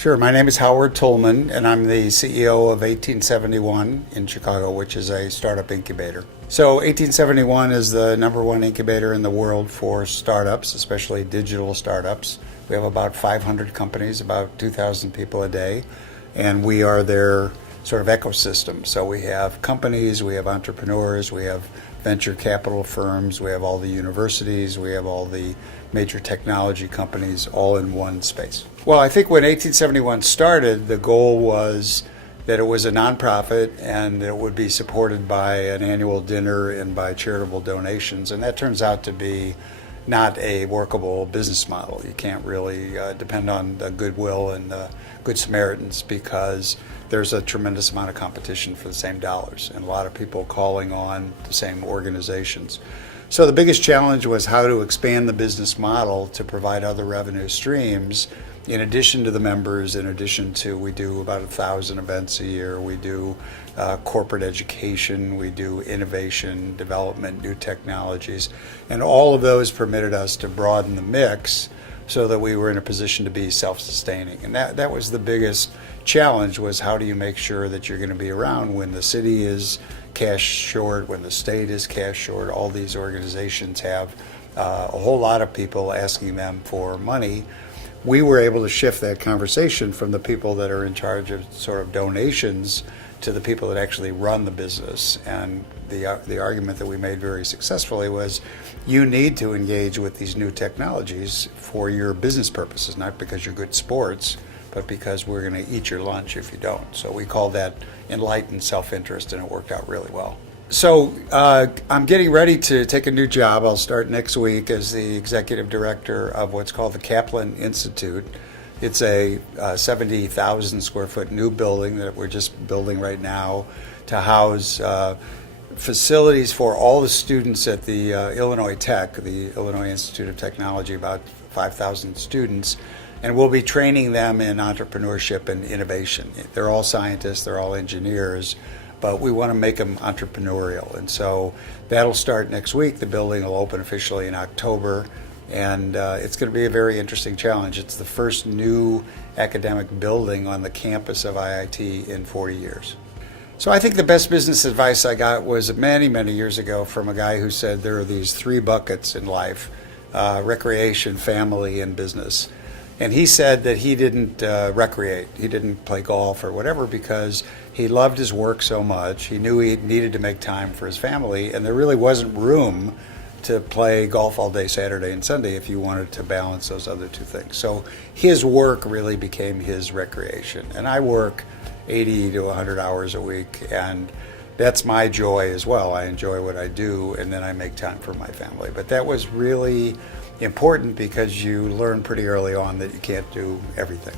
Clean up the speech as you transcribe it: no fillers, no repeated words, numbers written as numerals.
Sure. My name is Howard Tullman, and I'm the CEO of 1871 in Chicago, which is a startup incubator. So 1871 is the number one incubator in the world for startups, especially digital startups. We have about 500 companies, about 2,000 people a day, and we are their sort of ecosystem. So we have companies, we have entrepreneurs, we have venture capital firms, we have all the universities, we have all the major technology companies all in one space. Well, I think when 1871 started, the goal was that it was a nonprofit and it would be supported by an annual dinner and by charitable donations. And that turns out to be not a workable business model. You can't really depend on the goodwill and the Good Samaritans because there's a tremendous amount of competition for the same dollars and a lot of people calling on the same organizations. So the biggest challenge was how to expand the business model to provide other revenue streams in addition to the members, in addition to, we do about 1,000 events a year, we do corporate education, we do innovation, development, new technologies, and all of those permitted us to broaden the mix so that we were in a position to be self-sustaining. And that was the biggest challenge, was how do you make sure that you're going to be around when the city is cash short, when the state is cash short. All these organizations have a whole lot of people asking them for money. We were able to shift that conversation from the people that are in charge of sort of donations to the people that actually run the business. And the argument that we made very successfully was you need to engage with these new technologies for your business purposes, not because you're good sports, but because we're going to eat your lunch if you don't. So we called that enlightened self-interest, and it worked out really well. So I'm getting ready to take a new job. I'll start next week as the executive director of what's called the Kaplan Institute. It's a 70,000 square foot new building that we're just building right now to house facilities for all the students at the Illinois Tech, the Illinois Institute of Technology, about 5,000 students. And we'll be training them in entrepreneurship and innovation. They're all scientists, they're all engineers, but we want to make them entrepreneurial. And so that'll start next week. The building will open officially in October, and it's going to be a very interesting challenge. It's the first new academic building on the campus of IIT in 40 years. So I think the best business advice I got was many, many years ago from a guy who said there are these three buckets in life: recreation, family, and business. And he said that he didn't recreate, he didn't play golf or whatever because he loved his work so much. He knew he needed to make time for his family, and there really wasn't room to play golf all day Saturday and Sunday if you wanted to balance those other two things. So his work really became his recreation. And I work 80 to 100 hours a week, and that's my joy as well. I enjoy what I do, and then I make time for my family. But that was really important because you learn pretty early on that you can't do everything.